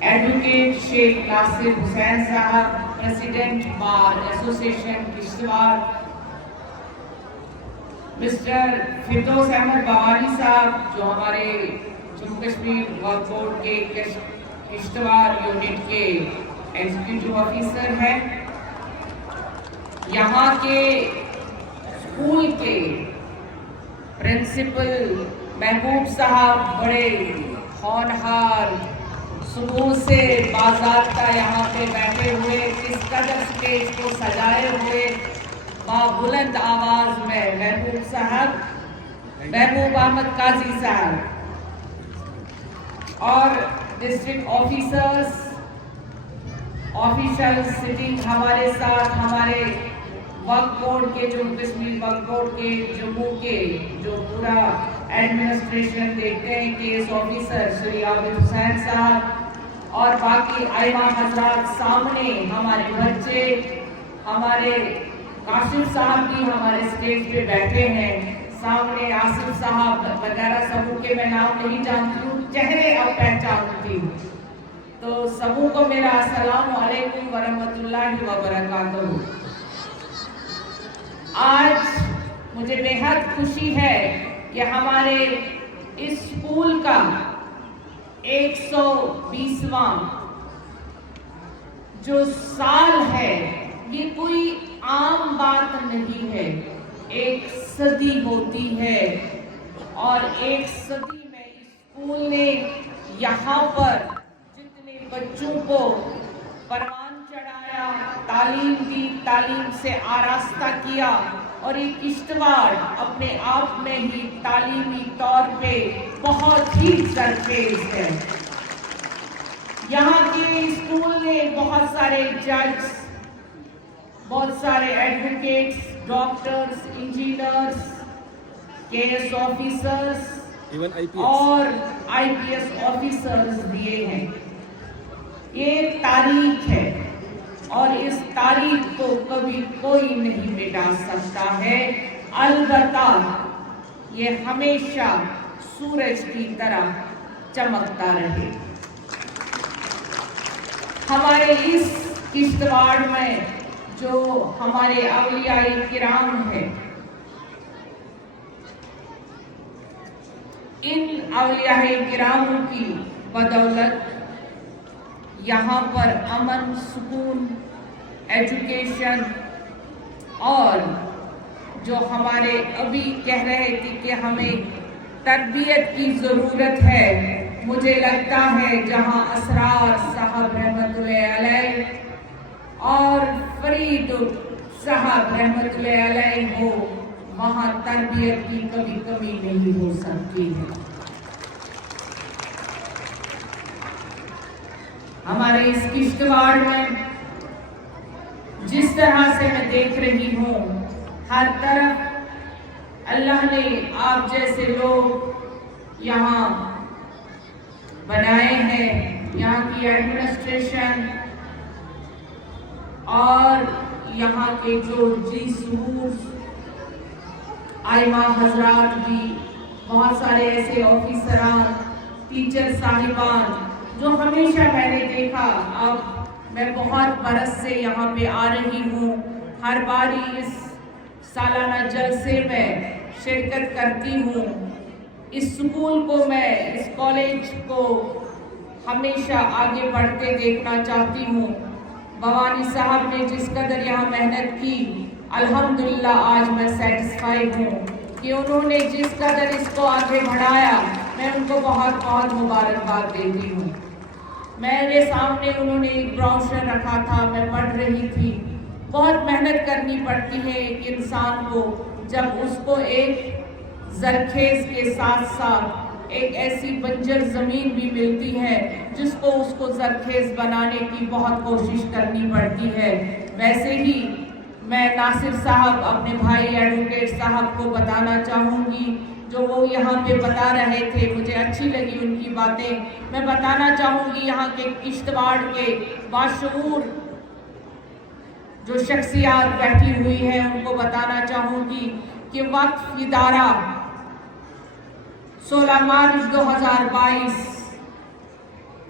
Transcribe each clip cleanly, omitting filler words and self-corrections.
Advocate شیخ Nasir Hussain Sahab, president bar association Kishtwar, mister Firdous Ahmad Bawani Sahab جو ہمارے Jammu Kashmir Waqf board کے کشتواڑ یونٹ کے ایگزیکٹو آفیسر ہیں، یہاں کے اسکول کے پرنسپل محبوب صاحب بڑے ہونہار صبح سے باضابطہ یہاں پہ بیٹھے ہوئے، کس قدر اسٹیج کو سجائے ہوئے، بلند آواز میں محبوب صاحب، محبوب احمد قاضی صاحب اور ڈسٹرکٹ آفیسرز، آفیشل سٹنگ ہمارے ساتھ، ہمارے وقف بورڈ کے جموں کشمیر وقف بورڈ کے جموں کے جو پورا ایڈمنسٹریشن دیکھتے ہیں، کیس آفیسر شری عابد حسین صاحب اور باقی ائمہ حضرات، سامنے ہمارے بچے، ہمارے کاشف صاحب بھی ہمارے اسٹیج پہ بیٹھے ہیں، سامنے آصف صاحب وغیرہ سبوں کے میں نام نہیں جانتی ہوں، چہرے اب پہچانتی ہوں، تو سبوں کو میرا السلام علیکم ورحمۃ اللہ وبرکاتہ۔ آج مجھے بہت خوشی ہے کہ ہمارے اس اسکول کا 120واں جو سال ہے، یہ کوئی عام بات نہیں ہے، ایک صدی ہوتی ہے، اور ایک صدی میں اسکول نے یہاں پر جتنے بچوں کو پروان چڑھایا، تعلیم دی، تعلیم سے آراستہ کیا، اور یہ کشتواڑ اپنے آپ میں ہی تعلیمی طور پہ بہت ہی سرخیز ہے۔ یہاں کے اسکول نے بہت سارے جج، بہت سارے ایڈوکیٹس، ڈاکٹرز، انجینئرز، کے ایس آفیسرز اور آئی پی ایس آفیسرز دیے ہیں۔ یہ تاریخ ہے اور اس تاریخ کو کبھی کوئی نہیں مٹا سکتا ہے، البتہ یہ ہمیشہ سورج کی طرح چمکتا رہے۔ ہمارے اس کشتواڑ میں جو ہمارے اولیاء کرام ہیں، ان اولیاء کرام کی بدولت یہاں پر امن، سکون، ایجوکیشن، اور جو ہمارے ابھی کہہ رہے تھے کہ ہمیں تربیت کی ضرورت ہے، مجھے لگتا ہے جہاں اسرار صاحب رحمت اللہ علیہ اور فرید صاحب رحمت اللہ علیہ ہو، وہاں تربیت کی کبھی کمی نہیں ہو سکتی ہے۔ ہمارے اس کشتواڑ میں جس طرح سے میں دیکھ رہی ہوں، ہر طرف اللہ نے آپ جیسے لوگ یہاں بنائے ہیں، یہاں کی ایڈمنسٹریشن اور یہاں کے جو سموز ائمہ حضرات بھی، بہت سارے ایسے آفیسران، ٹیچر صاحبان جو ہمیشہ میں نے دیکھا، اب میں بہت برس سے یہاں پہ آ رہی ہوں، ہر باری اس سالانہ جلسے میں شرکت کرتی ہوں، اس اسکول کو میں، اس کالج کو ہمیشہ آگے بڑھتے دیکھنا چاہتی ہوں۔ بوانی صاحب نے جس قدر یہاں محنت کی، الحمدللہ آج میں سیٹسفائیڈ ہوں کہ انہوں نے جس قدر اس کو آگے بڑھایا، میں ان کو بہت بہت مبارکباد دیتی ہوں۔ میرے سامنے انہوں نے ایک براؤشر رکھا تھا، میں پڑھ رہی تھی۔ بہت محنت کرنی پڑتی ہے ایک انسان کو، جب اس کو ایک زرخیز کے ساتھ ساتھ ایک ایسی بنجر زمین بھی ملتی ہے جس کو زرخیز بنانے کی بہت کوشش کرنی پڑتی ہے۔ ویسے ہی میں ناصر صاحب، اپنے بھائی ایڈوکیٹ صاحب کو بتانا چاہوں گی، جو وہ یہاں پہ بتا رہے تھے، مجھے اچھی لگی ان کی باتیں، میں بتانا چاہوں گی یہاں کے کشتواڑ کے باشعور جو شخصیات بیٹھی ہوئی ہیں، ان کو بتانا چاہوں گی کہ وقف ادارہ 16 مارچ 2022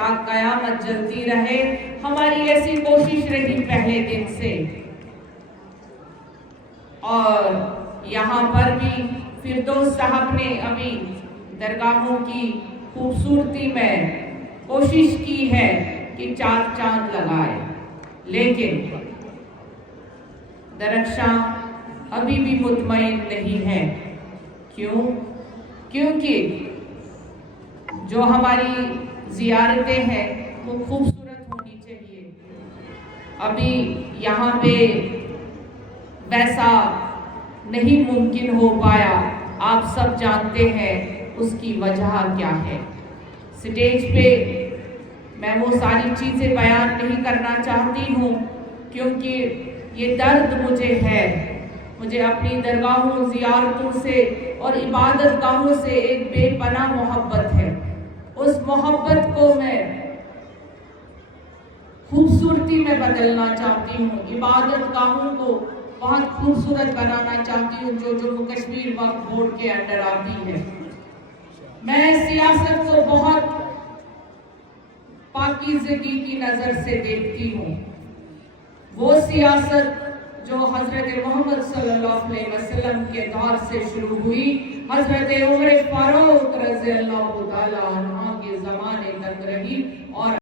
تا قیامت جلتی رہے. ہماری ایسی کوشش رہی پہلے دن سے. اور یہاں پر بھی فردوس صاحب نے ابھی درگاہوں کی خوبصورتی میں کوشش کی ہے کہ 4 چاند لگائے، لیکن درخشاں ابھی بھی مطمئن نہیں ہے. کیوں؟ کیونکہ جو ہماری زیارتیں ہیں وہ خوبصورت ہونی چاہیے. ابھی یہاں پہ ویسا نہیں ممکن ہو پایا. آپ سب جانتے ہیں اس کی وجہ کیا ہے. سٹیج پہ میں وہ ساری چیزیں بیان نہیں کرنا چاہتی ہوں کیونکہ یہ درد مجھے ہے. مجھے اپنی درگاہوں، زیارتوں سے اور عبادت گاہوں سے ایک بے پناہ محبت ہے. اس محبت کو میں خوبصورتی میں بدلنا چاہتی ہوں. عبادت گاہوں کو بہت خوبصورت بنانا چاہتی ہوں جو جموں کشمیر وقف بورڈ کے انڈر آتی ہے. میں سیاست کو بہت پاکیزگی کی نظر سے دیکھتی ہوں. وہ سیاست جو حضرت محمد صلی اللہ علیہ وسلم کے دور سے شروع ہوئی، حضرت عمر فاروق رضی اللہ تعالی عنہ کے زمانے تک رہی اور